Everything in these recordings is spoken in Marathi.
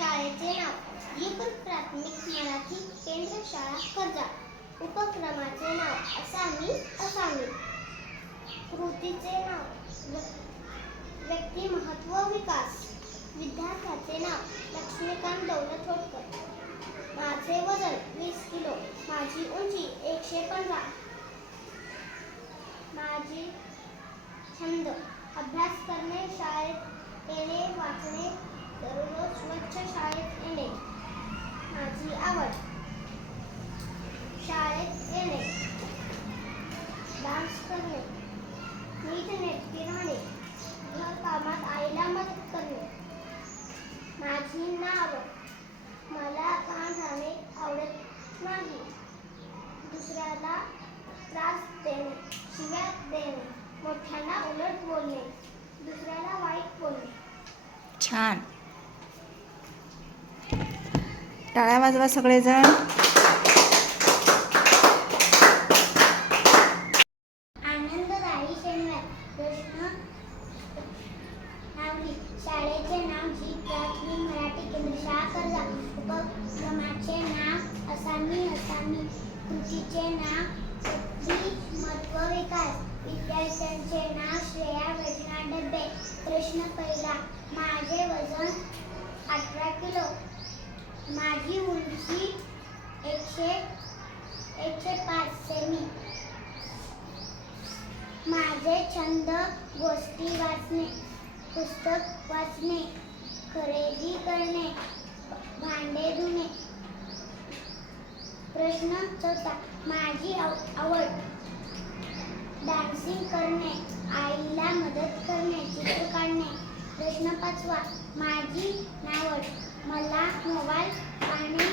शाळेचे नाव. लिपून प्राथमिक मराठी केंद्र शाळा कर्जा उपक्रमाचे नाव असामी असामी. कृतीचे नाव व्यक्तिमहत्व विकास. विद्यार्थ्याचे नाव लक्ष्मीकांत दौलत होटकर माझे वजन वीस किलो माझी उंची एकशे पंधरा. माझी छंद. अभ्यास करणे शाळेत येणे वाचणे दररोज स्वच्छ शाळेत येणे माझी आवड. शाळेत येणे डान्स करणे नीटनेटके राहणे घरकामात आईला मदत करणे. माझी नाव मला काम राहणे आवडत नाही. दुसऱ्याला त्रास देणे शिव्या देणे मोठ्यांना उलट बोलणे दुसऱ्याला वाईट बोलणे. छान. टाळ्या वाजवा सगळेजण. आनंददायी शनिवार प्रश्न नावली शाळेचे नाव जी. प्राथमिक मराठी केंद्र. शाळा कर्जा. उपक्रमाचे नाव असामी असामी. कृतीचे नाव महत्त्व विकास. विद्यार्थ्यांचे नाव श्रेया रचना डबे प्रश्न पहिला माझे वजन अठरा किलो. माझी उंची एकशे एकशे पाच सेमी माझे छंद गोष्टी वाचणे पुस्तक वाचणे खरेदी करणे भांडे धुणे. प्रश्न चौथा माझी आव- आवड. डान्सिंग करणे आईला मदत करणे चित्र काढणे. प्रश्न पाचवा माझी नावड. मला मोबाईल आणि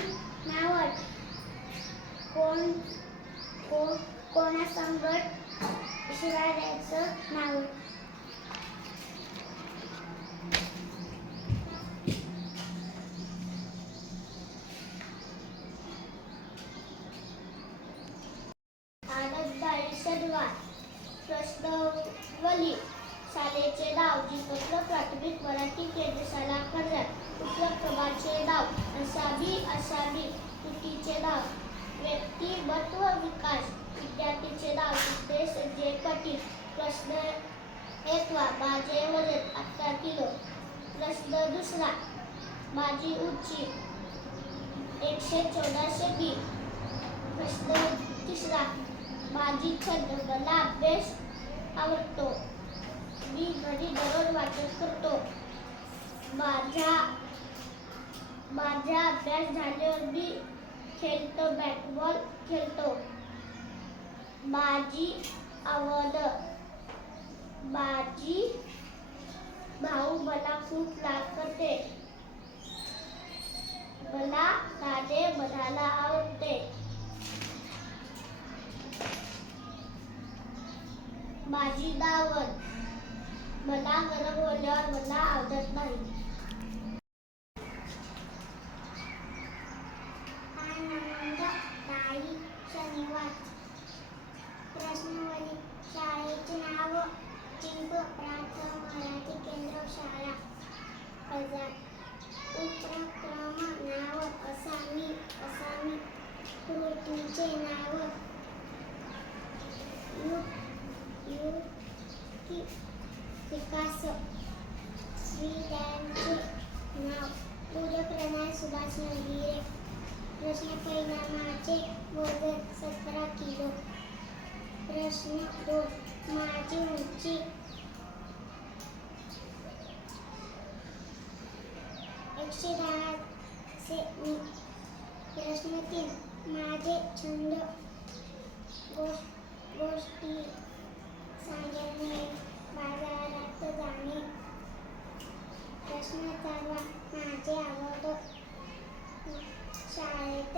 नावड कोण कोण कोणासंगत शिवाऱ्याचं नाव आनंददायी प्रश्नवली शाळेचे नाव जिपत्र प्राथमिक मराठी केंद्रशाला कर्जत उपक्रमाचे नाव असामी असामी व्यक्तीचे नाव व्यक्तिमत्व विकास. विद्यार्थीचे नाव सिद्धेश संजय पाटील. प्रश्न एकवा माझे वजन अठरा किलो. प्रश्न दुसरा. माझी उंची एकशे चौदाशे बी. प्रश्न तिसरा. माझी छंद. मला अभ्यास आवडतो. मी घरी दररोज वाचन करतो. माझा माझा अभ्यास झाल्यावर मी खेळतो बॅटबॉल खेळतो. माझी आवड माझी भाऊ मला खूप लागते करते. मला गाणे म्हणायला आवडते. माझी दावण मला गरम होल्यावर मला आवडत नाही आनंददायी शनिवार प्रश्नवली शाळेचे नाव चिंप प्राथम मराठी केंद्र शाळा हजार उपक्रम नाव असामी असामी. कृतीचे नाव यु यु विकास. विद्यांचे नाव पूर्य सुभाष नवगिरे प्रश्न परिणामाचे माझे वजन सतरा किलो. प्रश्न दोन माझी उंची एकशे दहा सेमी प्रश्न तीन माझे छंद गोष्टी सांगणे बाजारात जाणे. प्रश्न चालवा माझे आवड शाळेत